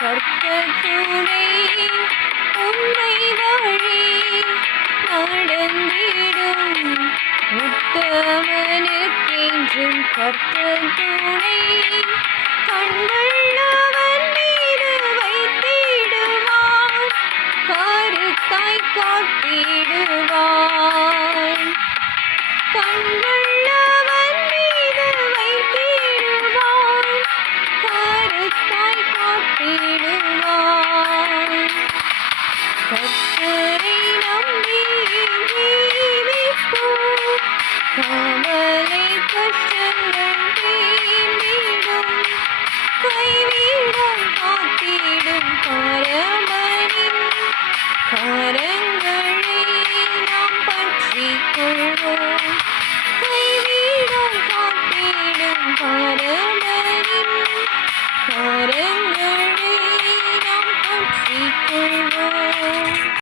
கர்த்தர் துணை உண்மை வழி நடந்திடும் உத்தமனுக்கென்றும் கர்த்தர் துணை கண்ணுள்ளவன் மீது வைத்திடுவார் கருத்தாய் காத்திடுவார் கண்ணுள்ளவன் மீது வைத்திடுவார் கருத்தாய் காத்திடுவார் கர்த்தரை நம்பி ஜீவிப்போம் கவலை கஷ்டங்கள் தீர்ந்திடும் கைவிடம் காத்திடும் பரமனின் கரங்களை நாம் பற்றிக் கொள்வோம் கைவிடம் காத்திடும் பரமனின் கரங்களை நாம் பற்றிக் கொள்வோம்.